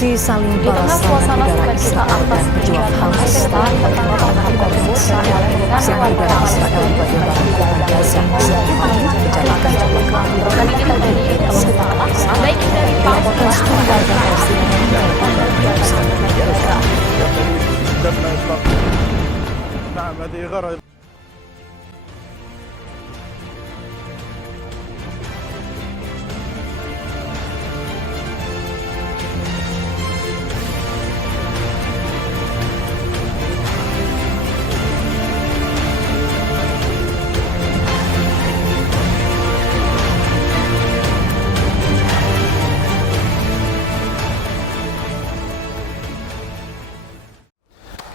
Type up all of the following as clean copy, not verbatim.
Aksi saling Di tengah balas suasana udara sukacita Israel atas dan pejuang kemenangan Hamas Israel tentang perang tersebut dengan Aksi udara Israel di bagian barat Gaza Sabtu pagi menjadikan jumlah mati dan ini terjadi di utama baik dari dilaporkan setengah warga Palestina meninggal pada letusan mereka. دفن إطلاق. نعم هذه غارة.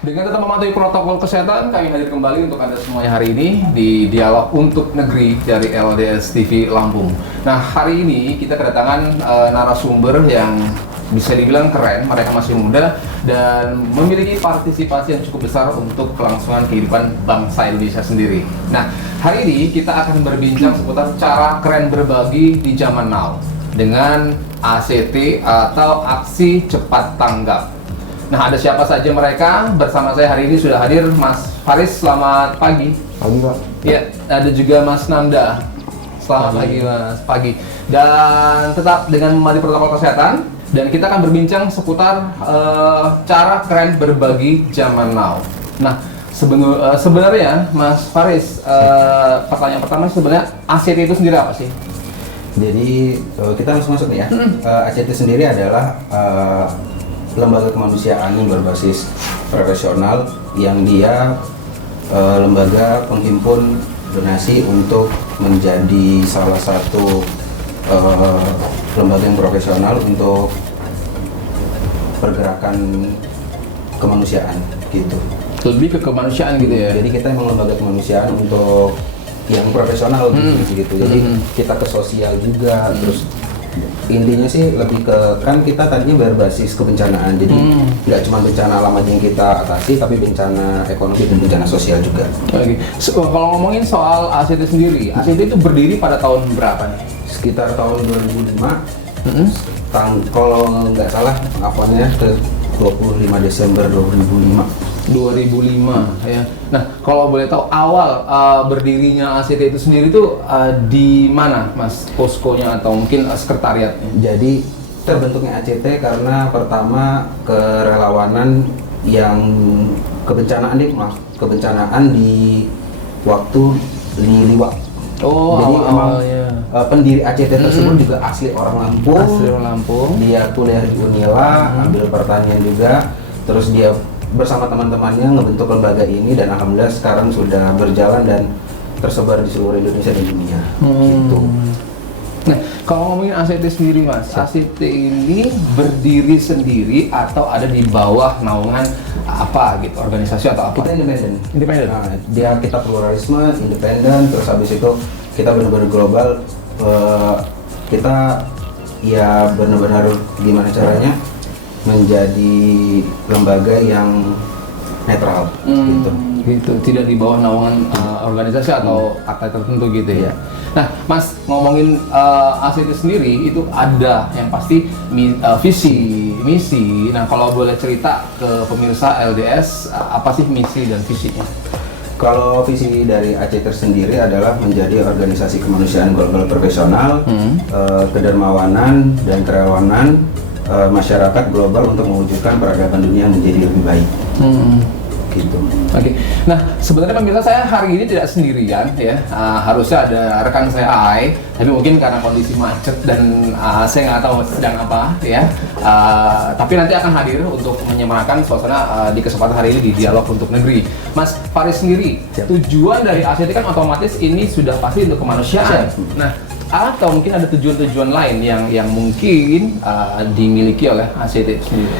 Dengan tetap mematuhi protokol kesehatan, kami hadir kembali untuk Anda semuanya hari ini di Dialog untuk Negeri dari LDS TV Lampung. Nah, hari ini kita kedatangan narasumber yang bisa dibilang keren, mereka masih muda dan memiliki partisipasi yang cukup besar untuk kelangsungan kehidupan bangsa Indonesia sendiri. Nah, hari ini kita akan berbincang seputar cara keren berbagi di zaman now dengan ACT atau Aksi Cepat Tanggap. Nah, ada siapa saja mereka? Bersama saya hari ini sudah hadir Mas Faris, selamat pagi. Pagi, Pak. Ya, ada juga Mas Nanda. Selamat pagi, Mas. Pagi. Dan tetap dengan mematuhi protokol kesehatan dan kita akan berbincang seputar cara keren berbagi zaman now. Nah, sebenarnya Mas Faris, pertanyaan pertama sebenarnya ACT itu sendiri apa sih? Jadi kita langsung masuk nih ya. ACT sendiri adalah lembaga kemanusiaan yang berbasis profesional yang dia lembaga penghimpun donasi untuk menjadi salah satu lembaga yang profesional untuk pergerakan kemanusiaan gitu. Lebih ke kemanusiaan gitu ya. Jadi kita emang lembaga kemanusiaan untuk yang profesional gitu. Jadi kita ke sosial juga, terus intinya sih lebih ke, kan kita tadinya berbasis kebencanaan, jadi nggak cuma bencana alam aja yang kita atasi, tapi bencana ekonomi dan bencana sosial juga. Oke. Kalau ngomongin soal ACT sendiri, ACT itu berdiri pada tahun berapa nih? Sekitar tahun 2005, kalau nggak salah pengakuannya ke 25 Desember 2005. 2005 ya. Nah, kalau boleh tahu awal berdirinya ACT itu sendiri tuh di mana, Mas? Poskonya atau mungkin sekretariatnya? Jadi terbentuknya ACT karena pertama kerelawanan yang kebencanaan di waktu Liwak. Oh, jadi emang pendiri ACT tersebut juga asli orang Lampung. Asli orang Lampung. Dia kuliah di Unila, ambil pertanian juga. Terus dia bersama teman-temannya ngebentuk lembaga ini dan alhamdulillah sekarang sudah berjalan dan tersebar di seluruh Indonesia dan dunia. Gitu. Nah, kalau ngomongin ACT sendiri, Mas, ACT ini berdiri sendiri atau ada di bawah naungan apa gitu, organisasi atau apa? Kita independen. Independen. Nah, kita pluralisme, independen, terus habis itu kita benar-benar global. Kita ya benar-benar gimana caranya menjadi lembaga yang netral gitu, tidak di bawah naungan organisasi atau partai tertentu gitu ya. Nah, Mas, ngomongin ACT sendiri itu ada yang pasti visi, misi. Nah, kalau boleh cerita ke pemirsa LDS apa sih misi dan visinya? Kalau visi dari ACT sendiri adalah menjadi organisasi kemanusiaan global profesional, kedermawanan dan kerelawanan masyarakat global untuk mewujudkan peradaban dunia menjadi lebih baik. Gitu. Oke. Nah, sebenarnya pemirsa saya hari ini tidak sendirian ya. Harusnya ada rekan saya Ai, tapi mungkin karena kondisi macet dan saya nggak tahu sedang apa ya. Tapi nanti akan hadir untuk menyemarakan suasana di kesempatan hari ini di Dialog untuk Negeri. Mas Faris sendiri, tujuan dari ACT kan otomatis ini sudah pasti untuk kemanusiaan. Nah, atau mungkin ada tujuan-tujuan lain yang mungkin dimiliki oleh ACT itu sendiri.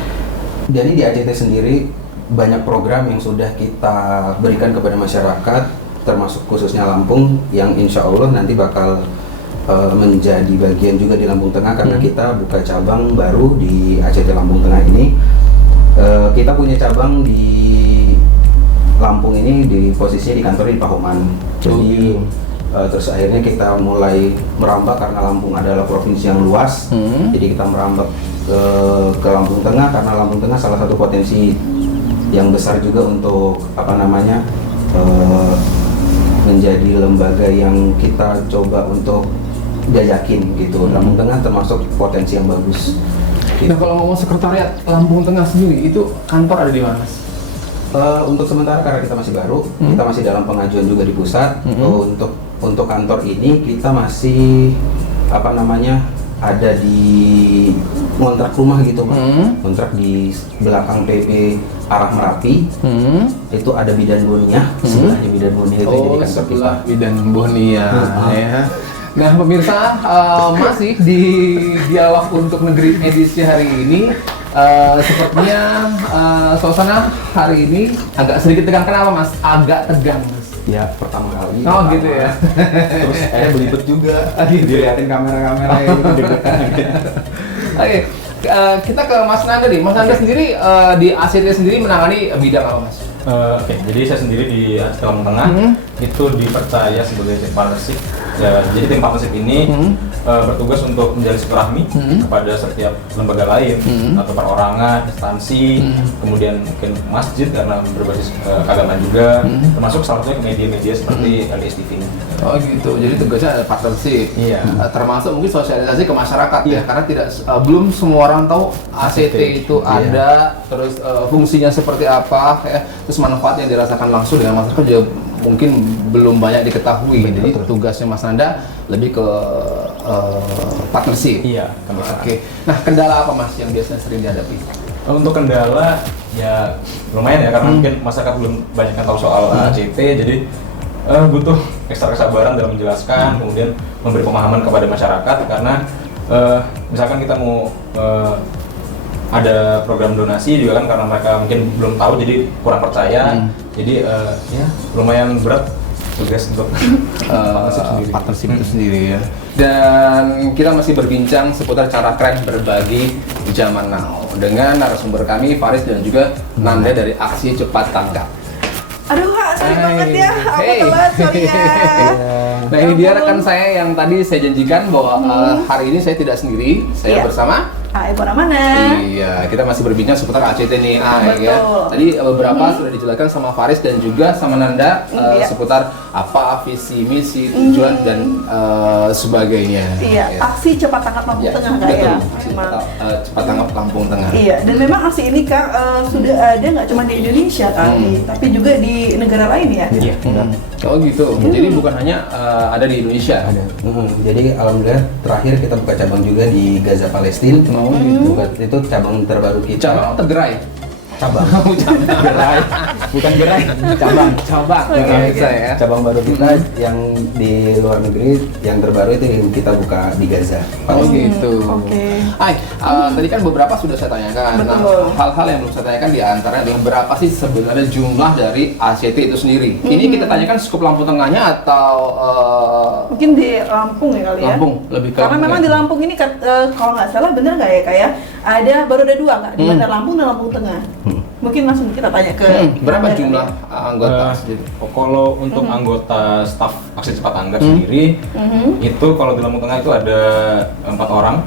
Jadi di ACT sendiri banyak program yang sudah kita berikan kepada masyarakat, termasuk khususnya Lampung, yang insya Allah nanti bakal menjadi bagian juga di Lampung Tengah karena kita buka cabang baru di ACT Lampung Tengah ini. Kita punya cabang di Lampung ini di posisinya di kantor di Pahoman. Jadi terus akhirnya kita mulai merambah karena Lampung adalah provinsi yang luas. Jadi kita merambah ke Lampung Tengah karena Lampung Tengah salah satu potensi yang besar juga untuk menjadi lembaga yang kita coba untuk jajakin gitu. Lampung Tengah termasuk potensi yang bagus. Gitu. Nah, kalau ngomong sekretariat Lampung Tengah sendiri, itu kantor ada di mana, Mas? Untuk sementara karena kita masih baru, kita masih dalam pengajuan juga di pusat. Untuk kantor ini kita masih ada di kontrak rumah gitu, Pak. Kontrak di belakang PP arah Merapi. Itu ada Bidan Bonia, sebelahnya Bidan Bonia itu jadi kantor kita. Bidan Bonia. Ya. Nah, pemirsa, masih di dialog untuk negeri edisi hari ini. Sepertinya suasana hari ini agak sedikit tegang. Kenapa, Mas? Agak tegang, Mas. Ya, pertama kali. Oh, gitu ya. Terus saya belibet juga. Dilihatin kamera-kamera yang deg-degan. Oke, kita ke Mas Nanda nih. Mas Nanda sendiri di ACT sendiri menangani bidang apa, Mas? Oke, jadi saya sendiri di Lampung Tengah itu dipercaya sebagai tim partnership. Ya, jadi tim partnership ini bertugas untuk menjalin silaturahmi kepada setiap lembaga lain atau perorangan, instansi, kemudian mungkin masjid karena berbasis agama juga, termasuk salah satunya ke media-media seperti LDS TV ini. Oh gitu, jadi tugasnya ada partnership. Iya. Termasuk mungkin sosialisasi ke masyarakat ya, karena belum semua orang tahu ACT itu ada, terus fungsinya seperti apa, ya, terus manfaat yang dirasakan langsung dengan masyarakat juga mungkin belum banyak diketahui. Jadi tugasnya Mas Nanda lebih ke partnership. Iya. Oke. Nah, kendala apa, Mas, yang biasanya sering dihadapi? Untuk kendala ya lumayan ya, karena mungkin masyarakat belum banyak yang tahu soal ACT, jadi butuh ekstra kesabaran dalam menjelaskan, kemudian memberi pemahaman kepada masyarakat karena misalkan kita mau ada program donasi juga kan, karena mereka mungkin belum tahu jadi kurang percaya, jadi ya lumayan berat tugas untuk partnership itu sendiri ya. Dan kita masih berbincang seputar cara keren berbagi zaman now dengan narasumber kami Faris dan juga Nanda dari Aksi Cepat Tanggap. Aduh, Kak, sorry banget ya, aku Hey. telat, sorry ya. Nah, ini dia rekan saya yang tadi saya janjikan bahwa hari ini saya tidak sendiri, saya Iya. bersama. Ibu Ramana. Iya, kita masih berbincang seputar ACT nih, Betul. ya. Tadi beberapa sudah dijelaskan sama Faris dan juga sama Nanda Iya. seputar apa visi, misi, tujuan dan sebagainya. Iya, Ya. aksi cepat tangkap Lampung Ya, Tengah, Kak, betul. ya. Aksi Memang. cepat tanggap Lampung Tengah. Iya, dan memang aksi ini, Kak, sudah ada nggak cuma di Indonesia, Kak, tapi juga di negara lain ya. iya. Oh gitu. Jadi bukan hanya ada di Indonesia. Ada. Jadi alhamdulillah terakhir kita buka cabang juga di Gaza Palestina. Oh gitu. Itu cabang terbaru kita. Cabang Tegerai. Cabang. Gerai. Bukan gerai, cabang. Cabang. Oke, Bisa ya. Cabang baru kita yang di luar negeri yang terbaru itu yang kita buka di Gaza. Oh gitu. Oke. Hai, tadi kan beberapa sudah saya tanyakan. Nah, Betul. hal-hal yang belum saya tanyakan di antaranya adalah berapa sih sebenarnya jumlah dari ACT itu sendiri? Ini kita tanyakan skup Lampung Tengahnya atau Mungkin di Lampung ya kali ya. Lampung, lebih ke Karena Lampung memang ya? di Lampung ini kalau nggak salah bener nggak ya, Kak ya? Baru ada dua, Kak, di Bandar Lampung dan Lampung Tengah. Mungkin langsung kita tanya ke berapa Nanda jumlah kali ya. anggota sendiri? Kalau untuk anggota staf Aksi Cepat Tanggap sendiri, itu kalau di Lampung Tengah itu ada 4 orang,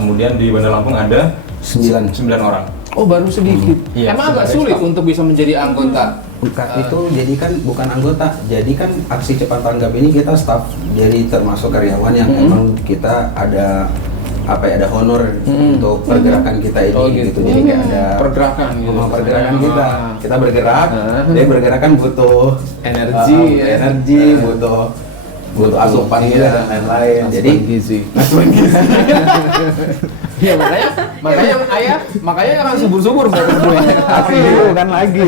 kemudian di Bandar Lampung ada 9. 9 orang. Oh, baru sedikit. Iya, Emang agak sebagai sulit staff. untuk bisa menjadi anggota. Bukan, itu jadi kan bukan anggota, jadi kan Aksi Cepat Tanggap ini kita staff, jadi termasuk karyawan yang emang kita ada ada honor untuk pergerakan kita ini Oh, gitu. gitu. Jadi kayak ada Pergerakan gitu. pergerakan Ah. kita bergerak, dia bergerak kan butuh Energi, ya. energi, butuh asupan gitu dan lain-lain. Jadi gizi. asupan gizi. Iya, makanya kan subur-subur Tapi bukan lagi.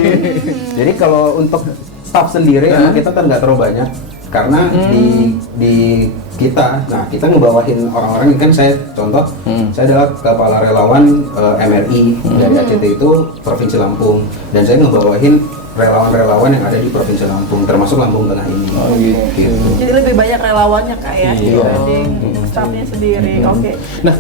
Jadi kalau untuk staff sendiri kita kan nggak terlalu banyak karena di kita, nah kita ngebawahin orang-orang kan saya contoh, saya adalah kepala relawan MRI dari ACT itu Provinsi Lampung dan saya ngebawahin relawan-relawan yang ada di Provinsi Lampung termasuk Lampung Tengah ini. Oh gitu. Jadi lebih banyak relawannya, Kak ya, Iya. dibanding staffnya sendiri. Oke. Nah,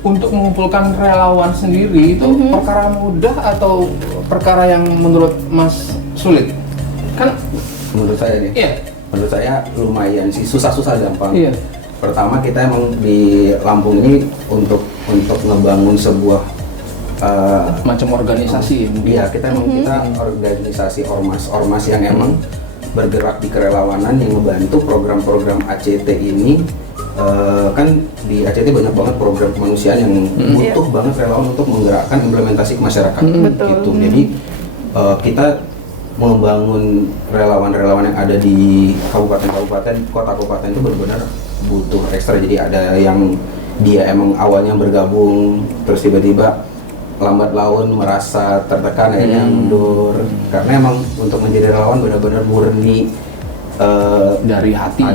untuk mengumpulkan relawan sendiri itu perkara mudah atau perkara yang menurut Mas sulit? Kan Menurut saya nih. iya, menurut saya lumayan sih, susah-susah gampang. Iya. Pertama kita emang di Lampung ini untuk ngebangun sebuah Macam organisasi mungkin. iya, kita emang kita organisasi ormas yang emang bergerak di kerelawanan yang membantu program-program ACT ini. Kan di ACT banyak banget program kemanusiaan yang butuh banget relawan untuk menggerakkan implementasi ke masyarakat. Betul. Gitu. Jadi kita membangun relawan-relawan yang ada di kabupaten-kabupaten, kota kabupaten itu benar-benar butuh ekstra. Jadi ada yang dia emang awalnya bergabung terus tiba-tiba lambat laun merasa tertekan akhirnya mundur, karena emang untuk menjadi relawan benar-benar murni Dari hati.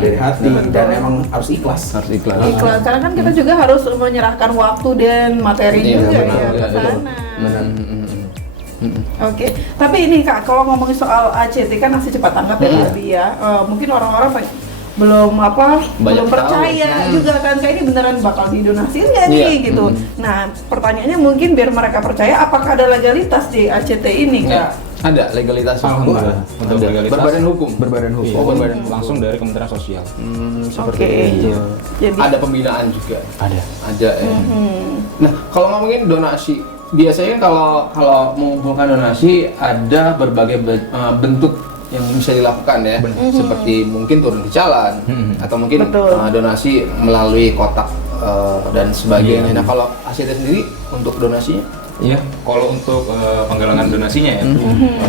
dan emang harus ikhlas. Harus ikhlas. Ikhlas, karena kan kita juga harus menyerahkan waktu dan materi Iya, juga benar, ya ke benar, sana. Benar. Oke, tapi ini Kak, kalau ngomongin soal ACT kan masih cepat tanggap ya tadi ya. Mungkin orang-orang belum Banyak percaya tahu. juga kan, kayak ini beneran bakal didonasiin nggak Iya. nih gitu. Nah, pertanyaannya mungkin biar mereka percaya, apakah ada legalitas di ACT ini Kak? Ada legalitasnya. Alhamdulillah. Untuk Ada. legalitas. Berbadan hukum. Berbadan hukum. Iya, Oh, berbadan hukum. langsung dari Kementerian Sosial. Seperti Oke. itu. Jadi Ada pembinaan juga. Ada. Ada ya. Nah, kalau ngomongin donasi, biasanya kalau mengumpulkan donasi ada berbagai bentuk yang bisa dilakukan ya. Seperti mungkin turun ke jalan atau mungkin Betul. donasi melalui kotak dan sebagainya. Nah, kalau ACT sendiri untuk donasinya Iya, kalau untuk penggalangan donasinya ya,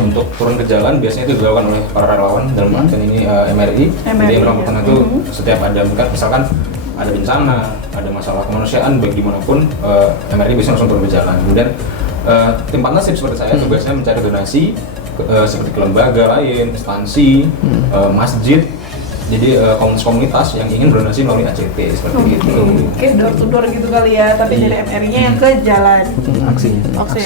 untuk turun ke jalan biasanya itu dilakukan oleh para relawan, dalam artian ini MRI. Jadi yang Lampung Tengah itu setiap ada misalkan ada bencana, ada masalah kemanusiaan baik dimanapun, MRI biasanya langsung turun ke jalan. Kemudian tim partnership seperti saya tugasnya mencari donasi seperti ke lembaga lain, instansi, masjid. Jadi komunitas yang ingin berdonasi melalui ACT seperti itu. Oke, door to door gitu kali ya, tapi dari MRI-nya yang ke jalan. Aksinya. Oke.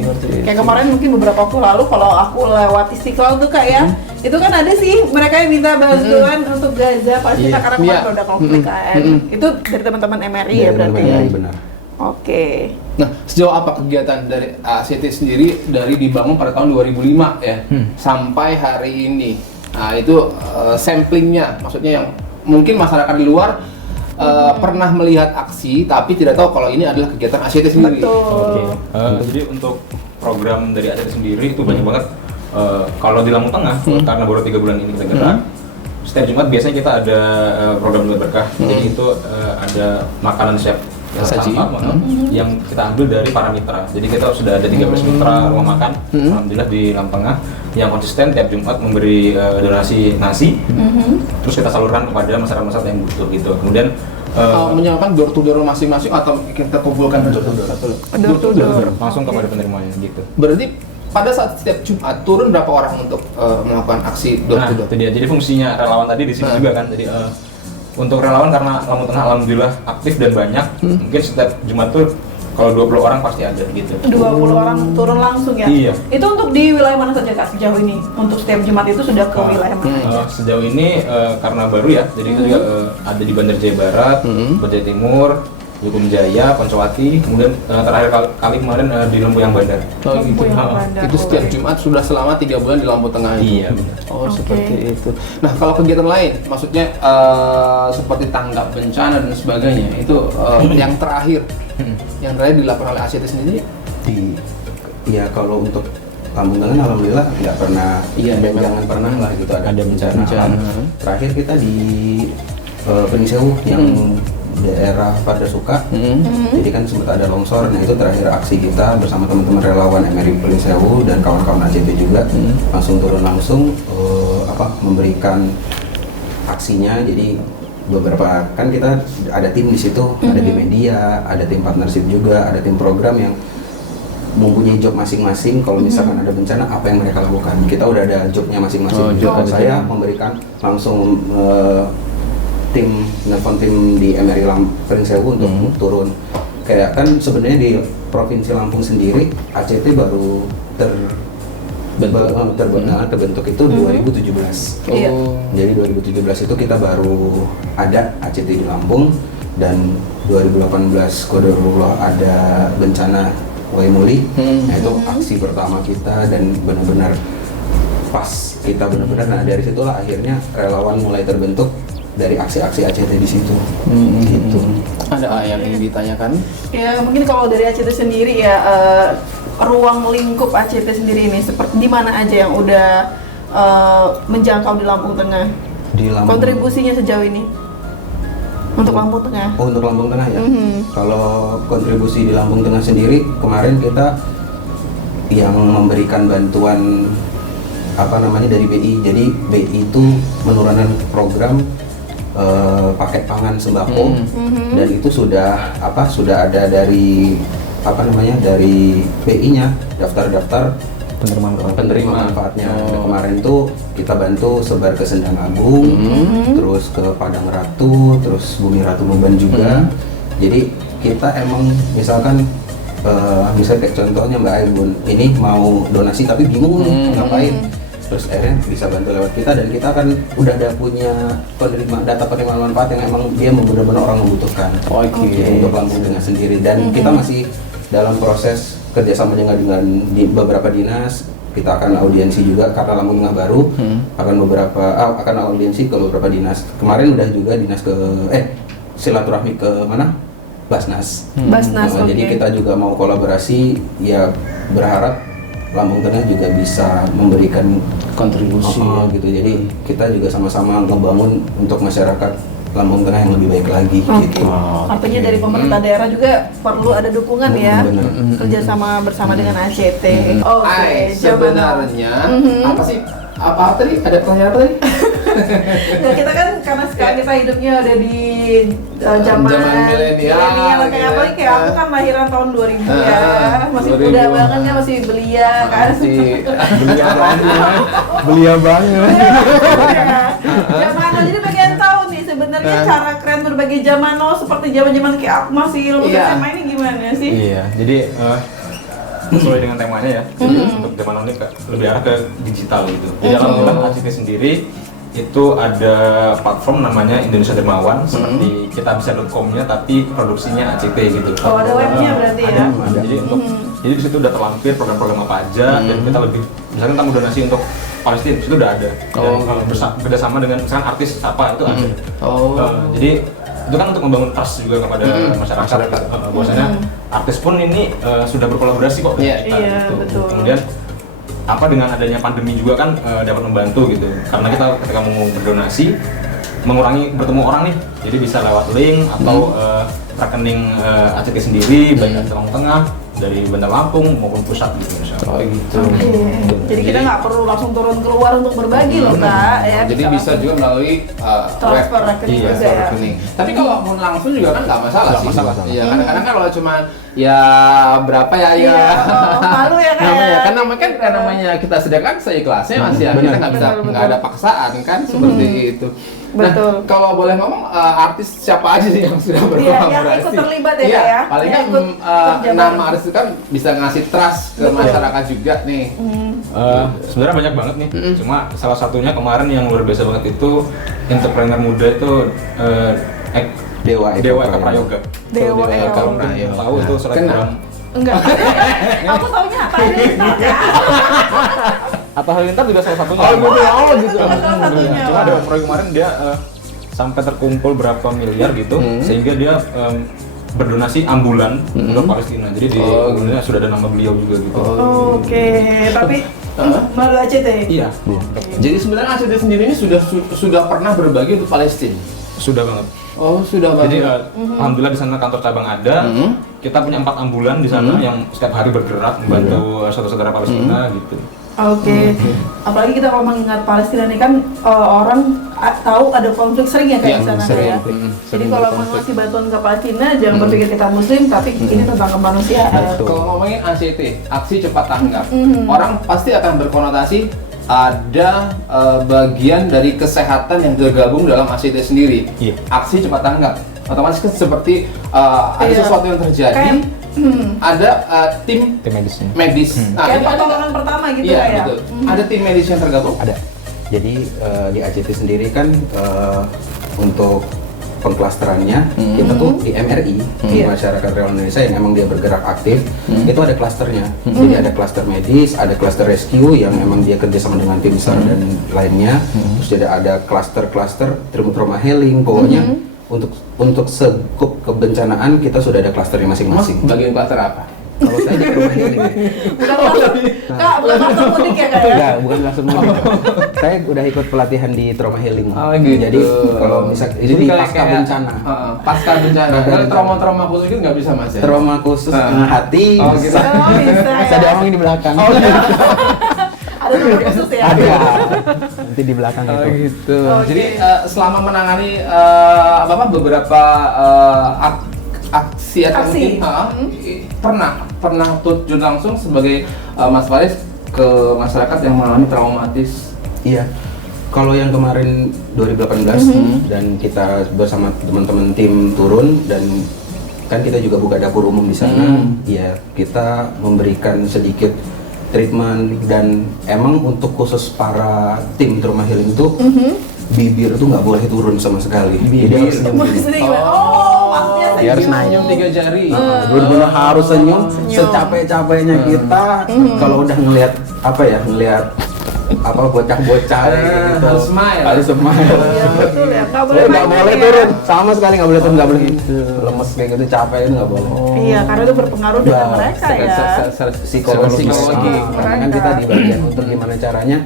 seperti itu. Kayak kemarin mungkin beberapa waktu lalu kalau aku lewat Istiqlal tuh Kak ya, itu kan ada sih mereka yang minta bantuan untuk Gaza Palestina Iya. karena kemarin Iya. produk konflik kan. Itu dari teman-teman MRI ya Dari berarti ya. MRI, benar. Oke. Nah, sejauh apa kegiatan dari ACT sendiri dari dibangun pada tahun 2005 ya sampai hari ini? Nah, itu samplingnya, maksudnya yang mungkin masyarakat di luar pernah melihat aksi tapi tidak tahu kalau ini adalah kegiatan ACT sendiri. Betul. Jadi untuk program dari ACT sendiri itu banyak banget. Kalau di Lampung Tengah, karena baru 3 bulan ini kita gerak, setiap Jumat biasanya kita ada program Jumat Berkah. Jadi itu ada makanan siap Saji. yang kita ambil dari para mitra. Jadi kita sudah ada 13 mitra rumah makan, alhamdulillah di Lampung Tengah yang konsisten tiap Jumat memberi donasi nasi, terus kita salurkan kepada masyarakat yang butuh gitu. Kemudian Menyalakan door to door masing-masing atau kita kumpulkan door to door? Door to door. langsung kepada penerimanya gitu. Berarti pada saat setiap Jumat turun berapa orang untuk melakukan aksi door Nah, to door? itu dia. Jadi fungsinya relawan tadi di sini juga kan. Jadi untuk relawan karena Lampung Tengah alhamdulillah aktif dan banyak, mungkin setiap Jumat tuh kalau 20 orang pasti ada gitu. 20 orang turun langsung ya? Iya. Itu untuk di wilayah mana saja Kak sejauh ini? Untuk setiap Jumat itu sudah ke wilayah mana? Sejauh ini karena baru ya, jadi itu juga ada di Bandar Jaya Barat, Bandar Timur, Hukum Jaya, Poncowati, kemudian terakhir kali kemarin di Lempuyang Bandar. Oh, gitu. Lempuyang Bandar. Itu setiap Oke. Jumat sudah selama 3 bulan di Lampung Tengah itu? Iya, benar. Oh, Oke. seperti itu. Nah, kalau kegiatan lain, maksudnya seperti tanggap bencana dan sebagainya, itu yang terakhir dilakukan oleh ACT sendiri? Ya kalau untuk Lampung Tengah alhamdulillah nggak pernah, Iya, dan memang. jangan pernah lah gitu ada Ada bencana. bencana. alam. Terakhir kita di Penissewu yang daerah Pardasuka, jadi kan sempat ada longsor. Nah itu terakhir aksi kita bersama teman-teman relawan MRI Penissewu dan kawan-kawan ACT juga langsung turun langsung memberikan aksinya. Jadi beberapa kan kita ada tim di situ, ada tim media, ada tim partnership juga, ada tim program yang mempunyai job masing-masing. Kalau misalkan ada bencana, apa yang mereka lakukan? Kita udah ada jobnya masing-masing. job Kalau ada saya job. memberikan langsung nelfon tim di MRI Penissewu untuk turun. Kayak kan sebenarnya di Provinsi Lampung sendiri ACT baru terbentuk itu 2017. Iya. Jadi 2017 itu kita baru ada ACT di Lampung, dan 2018 qadarullah ada bencana Waimuli. Nah itu aksi pertama kita, dan benar-benar pas kita benar-benar. Nah dari situlah akhirnya relawan mulai terbentuk dari aksi-aksi ACT di situ. Gitu. Ada yang ingin ditanyakan? Ya mungkin kalau dari ACT sendiri ya, ruang lingkup ACT sendiri ini seperti di mana aja yang udah menjangkau di Lampung Tengah? Di Lampung. Kontribusinya sejauh ini untuk Lampung Tengah? Oh, untuk Lampung Tengah ya. Kalau kontribusi di Lampung Tengah sendiri, kemarin kita yang memberikan bantuan dari BI. Jadi BI itu menurunkan program paket pangan sembako, dan itu sudah ada dari dari BI-nya daftar penerima manfaatnya. Dan kemarin tuh kita bantu sebar ke Sendang Agung, terus ke Padang Ratu, terus Bumi Ratu Beban juga. Jadi kita emang misalnya kayak contohnya Mbak Aibun ini mau donasi tapi bingung ngapain, terus akhirnya bisa bantu lewat kita, dan kita kan udah ada punya data penerima manfaat yang emang dia benar-benar orang membutuhkan. Untuk Lampung Tengah sendiri, dan kita masih dalam proses kerjasama dengan beberapa dinas. Kita akan audiensi juga karena Lampung Tengah baru, akan audiensi ke beberapa dinas. Kemarin udah juga dinas silaturahmi ke mana? Basnas. Jadi kita juga mau kolaborasi, ya berharap Lampung Tengah juga bisa memberikan kontribusi gitu. Jadi kita juga sama-sama ngebangun untuk masyarakat Lampung Tengah yang lebih baik lagi gitu. Artinya dari pemerintah daerah juga perlu ada dukungan ya, kerjasama bersama dengan ACT. Sebenarnya apa tadi? Ada pertanyaan apa tadi? Nah, kita kan karena sekarang kita hidupnya ada di zaman milenial, kayak apalagi kayak aku kan lahiran tahun 2000 ya, masih muda banget ya, masih belia kan. Belia banget. Zaman now, jadi pengen tahu nih sebenarnya cara keren berbagi zaman now seperti zaman kayak aku masih lulus SMA ini gimana sih? Iya, jadi sesuai dengan temanya ya. Untuk zaman now ini lebih arah ke digital gitu. Jadi alhamdulillah ACT sendiri itu ada platform namanya Indonesia Dermawan, seperti kitabisa.com-nya tapi produksinya ACT gitu. Oh, ada webnya berarti ya? Ada. Jadi di situ udah terlampir program-program apa aja, dan kita lebih, misalnya kita mau donasi untuk Palestina, itu udah ada. Bersama dengan misalkan artis apa itu ada. Jadi itu kan untuk membangun trust juga kepada masyarakat. Bahwasanya artis pun ini sudah berkolaborasi kok dengan kita. Iya, gitu. betul. Kemudian dengan adanya pandemi juga kan dapat membantu gitu, karena kita ketika mau berdonasi mengurangi bertemu orang nih, jadi bisa lewat link atau rekening ACT sendiri, baik dari Lampung Tengah, dari Bandar Lampung maupun pusat gitu. Jadi kita nggak perlu langsung turun keluar untuk berbagi loh Kak ya. Jadi bisa juga melalui transfer rekening juga ya. Tapi kalau mau langsung juga kan nggak masalah sih. Iya, kadang-kadang kan kalau cuma ya berapa ya malu ya Kak. Kan namanya kita sediakan seikhlasnya Mas ya. Kita nggak ada paksaan kan seperti itu. Betul. Nah, kalau boleh ngomong artis siapa aja sih yang sudah berkolaborasi? Yang ikut terlibat ya. Paling kan nama artis itu kan bisa ngasih trust ke masyarakat juga nih. Sebenarnya banyak banget nih. Cuma salah satunya kemarin yang luar biasa banget itu entrepreneur muda itu Dewa Eka Prayoga. Dewa Eka Prayoga. Tahu itu selebgram. Enggak. Aku taunya Atta Halilintar ya. Atta Halilintar juga salah satunya. Gitu. Salah satunya. Cuma ada proyek kemarin dia sampai terkumpul berapa miliar gitu, sehingga dia berdonasi ambulan untuk Palestina. Jadi di ambulannya sudah ada nama beliau juga gitu. Oke, tapi melalui ACT. Iya. Jadi sebenarnya ACT sendiri ini sudah pernah berbagi untuk Palestina. Sudah banget. Oh, sudah banget. Jadi alhamdulillah di sana kantor cabang ada. Kita punya 4 ambulan di sana yang setiap hari bergerak membantu saudara-saudara Palestina gitu. Oke. Apalagi kita kalau mengingat Palestina ini kan orang tahu ada konflik sering ya kayak sana ya. Jadi kalau mau ngasih bantuan ke Palestina jangan berpikir kita muslim, tapi ini tentang kemanusiaan. Kalau ngomongin ACT, aksi cepat tanggap, orang pasti akan berkonotasi ada bagian dari kesehatan yang tergabung dalam ACT sendiri. Aksi cepat tanggap otomatis kan seperti ada sesuatu yang terjadi, ada tim medis. Nah, kayak pertolongan pertama gitu ya. Betul. Ada tim medis yang tergabung? Ada. Jadi di ACT sendiri kan untuk pengklasterannya, kita tuh di MRI, di Masyarakat Relawan Indonesia yang emang dia bergerak aktif, itu ada klasternya. Jadi ada klaster medis, ada klaster rescue yang emang dia kerjasama dengan tim SAR dan lainnya. Terus ada klaster-klaster trauma healing, pokoknya untuk sekup kebencanaan kita sudah ada klasternya masing-masing. Bagian klaster apa? Kalau saya di trauma healing. Bukan langsung mudik ya Kak ya? Enggak, bukan langsung mudik. Saya udah ikut pelatihan di trauma healing. Oh, gitu. Jadi kalau misal itu di pasca bencana. Pasca bencana. Kalau trauma-trauma khusus itu nggak bisa Mas ya? Trauma khusus hati. Oh, gitu. Oh, bisa. Bisa diomongin di belakang. Oh, gitu. Ada nomor khusus ya? Ada. Nanti di belakang Oh, itu. gitu. Oke. Jadi selama menangani beberapa aksi atau Aksi. mungkin pernah terjun langsung sebagai Mas Faris ke masyarakat yang mengalami traumatis. Iya. Kalau yang kemarin 2018 dan kita bersama teman-teman tim turun dan kan kita juga buka dapur umum di sana. Iya, kita memberikan sedikit treatment dan emang untuk khusus para tim trauma healing itu bibir tuh nggak boleh turun sama sekali. Jadi harus senyum. Maksudnya gimana? Oh, maksudnya Dia harus Senyum 3 jari. Benar-benar harus senyum secapek-capeknya kita. Kalau udah ngelihat bocah-bocah gitu. Harus smile. Harus smile. Iya betul ya, nggak boleh Nggak main boleh ya. turun, sama sekali nggak boleh turun, nggak boleh lemes kayak gitu, capek itu nggak boleh. Iya, karena itu berpengaruh dengan Ya, mereka ya. Psikologis. Psikologi. Karena kan kita di bagian untuk gimana caranya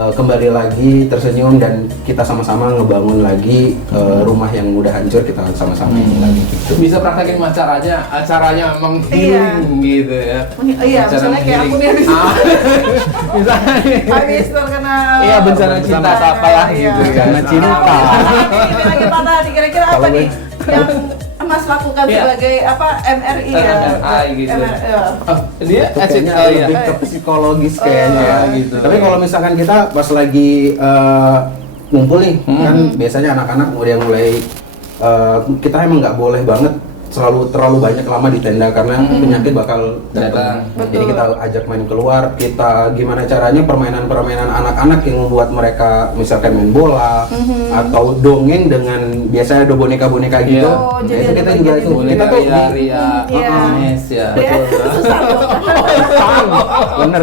kembali lagi tersenyum dan kita sama-sama ngebangun lagi rumah yang udah hancur, kita sama-sama ini lagi gitu. Bisa praktekin Mas caranya menghealing gitu ya. Iya, Cara misalnya kayak aku nih habis Misalnya habis terkena iya bencana cinta atau apalah gitu. Bencana cinta. Ini lagi patah hati, kira-kira apa Kalau nih yang Mas lakukan Iya. sebagai MRI ya? MRI gitu. ya. Dia Itu kayaknya lebih ke psikologis kayaknya ya. gitu. Tapi kalau misalkan kita pas lagi ngumpul nih, kan biasanya anak-anak udah mulai kita emang nggak boleh banget terlalu banyak lama di tenda karena penyakit bakal datang. Datang. Jadi kita ajak main keluar, kita gimana caranya permainan-permainan anak-anak yang membuat mereka misalkan main bola atau dongeng dengan biasanya ada boneka-boneka gitu. Oh, Nah, jadi itu ada kita juga itu. boneka-boneka Kita tuh Ria, Iya. Nes ya. Ya, susah dong. bener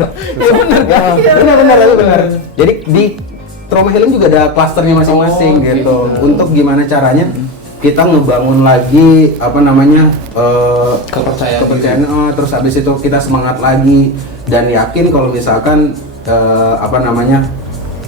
bener. Jadi di trauma healing juga ada klasternya masing-masing gitu. Untuk gimana caranya kita ngebangun lagi kepercayaan, terus habis itu kita semangat lagi dan yakin kalau misalkan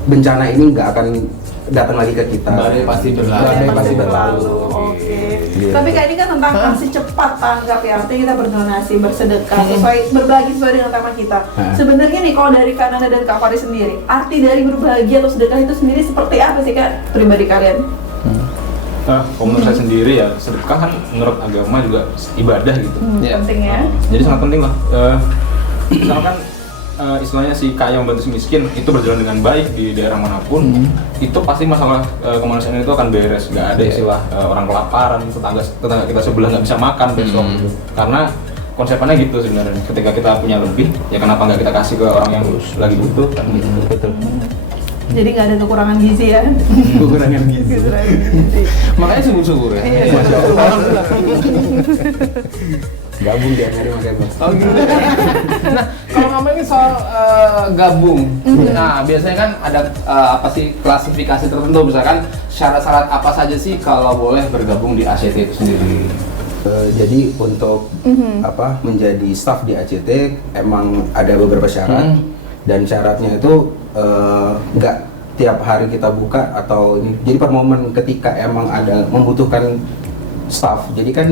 bencana ini nggak akan datang lagi ke kita. Badai pasti berlalu. Badai pasti berlalu. Oke. Iya. Tapi kayak ini kan tentang aksi cepat tanggap ya. Artinya kita berdonasi, bersedekah, berbagi sesuai dengan tema kita. Sebenarnya nih kalau dari Kak Nanda dan Kak Faris sendiri, arti dari berbagi atau sedekah itu sendiri seperti apa sih Kak pribadi kalian? Kalau menurut saya sendiri ya, sedekah kan menurut agama juga ibadah gitu. Penting ya. Jadi sangat penting lah. Misalkan istilahnya si kaya membantu si miskin itu berjalan dengan baik di daerah manapun, itu pasti masalah kemanusiaan itu akan beres. Gak ada istilah orang kelaparan, tetangga kita sebelah nggak bisa makan besok. Karena konsepannya gitu sebenarnya. Ketika kita punya lebih, ya kenapa nggak kita kasih ke orang yang lagi butuh kan gitu. Betul. Jadi nggak ada kekurangan gizi ya. Kekurangan gizi. Makanya sungguh-sungguh ya. Iya. Masya Allah. Gabung di MRI makanya Bos. Oh gitu. Nah, kalau ngomongin soal gabung, nah biasanya kan ada klasifikasi tertentu, misalkan syarat-syarat apa saja sih kalau boleh bergabung di ACT itu sendiri? Jadi untuk menjadi staff di ACT emang ada beberapa syarat dan syaratnya itu nggak tiap hari kita buka atau ini. Jadi per momen ketika emang ada membutuhkan staff. Jadi kan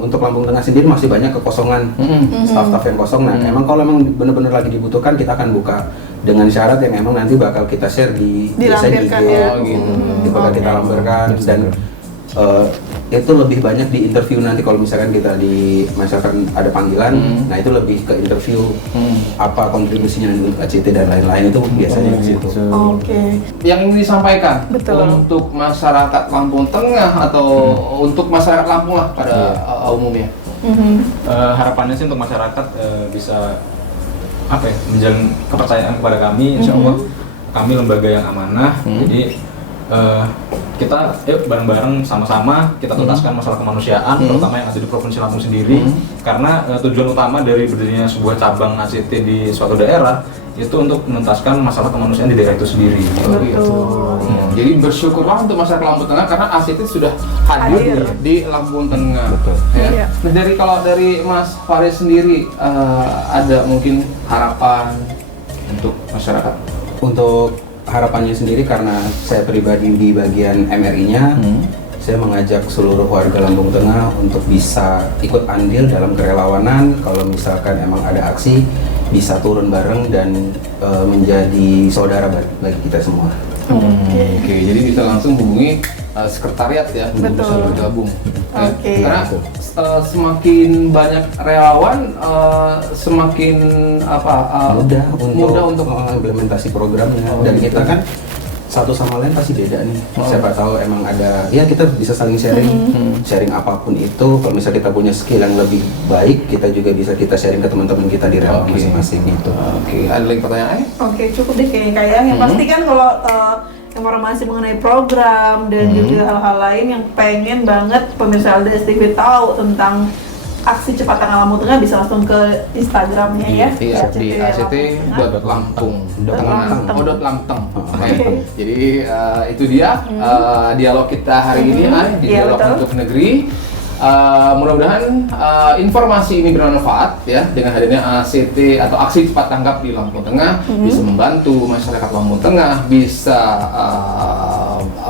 untuk Lampung Tengah sendiri masih banyak kekosongan staff-staff yang kosong. Nah, emang kalau emang benar-benar lagi dibutuhkan kita akan buka dengan syarat yang emang nanti bakal kita share di Dilampirkan ya. gitu. Bakal kita lampirkan dan itu lebih banyak di interview nanti kalau misalkan kita di masyarakat ada panggilan, nah itu lebih ke interview apa kontribusinya untuk ACT dan lain-lain itu biasanya di situ. Oke. Yang ingin disampaikan Betul. untuk masyarakat Lampung Tengah atau untuk masyarakat Lampung lah pada umumnya. Harapannya sih untuk masyarakat bisa menjalin kepercayaan kepada kami, insya Allah kami lembaga yang amanah, jadi kita bareng-bareng sama-sama kita tuntaskan masalah kemanusiaan, terutama yang ada di Provinsi Lampung sendiri. Karena tujuan utama dari berdirinya sebuah cabang ACT di suatu daerah itu untuk menuntaskan masalah kemanusiaan di daerah itu sendiri. Oh, gitu. Jadi bersyukurlah untuk masyarakat Lampung Tengah karena ACT sudah hadir di Lampung Tengah. Betul. Ya. Iya. Nah, kalau dari Mas Faris sendiri ada mungkin harapan untuk masyarakat? Untuk harapannya sendiri, karena saya pribadi di bagian MRI-nya, saya mengajak seluruh warga Lampung Tengah untuk bisa ikut andil dalam kerelawanan. Kalau misalkan emang ada aksi, bisa turun bareng dan menjadi saudara bagi kita semua. Oke, jadi bisa langsung hubungi sekretariat ya, untuk bisa bergabung. Ya. Karena semakin banyak relawan, semakin mudah untuk implementasi programnya. Dan kita kan satu sama lain pasti beda nih. Siapa tahu emang ada, ya kita bisa saling sharing, sharing apapun itu. Kalau misalnya kita punya skill yang lebih baik, kita juga bisa kita sharing ke teman-teman kita di relawan masing-masing gitu. Oke, ada lagi pertanyaan? Oke, cukup deh kayaknya. Yang pasti kan kalau informasi mengenai program dan juga hal-hal lain yang pengen banget pemirsa LDS TV tahu tentang aksi cepat tangan Lampung Tengah, bisa langsung ke Instagramnya ya. Iya, di act.lampung. Lampteng. Jadi itu dia dialog kita hari ini, di dialog untuk negeri. Mudah-mudahan informasi ini bermanfaat ya, dengan hadirnya ACT atau aksi cepat tanggap di Lampung Tengah bisa membantu masyarakat Lampung Tengah bisa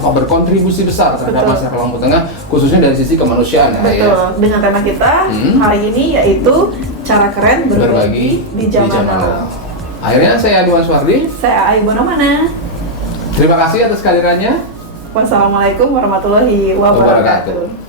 berkontribusi besar terhadap masyarakat Lampung Tengah, khususnya dari sisi kemanusiaan. Betul. Ya. Dengan tema kita hari ini yaitu cara keren berbagi di zaman now. Akhirnya saya Adwan Suwardi. Saya Ayu Bonamana. Terima kasih atas kehadirannya. Wassalamualaikum warahmatullahi wabarakatuh.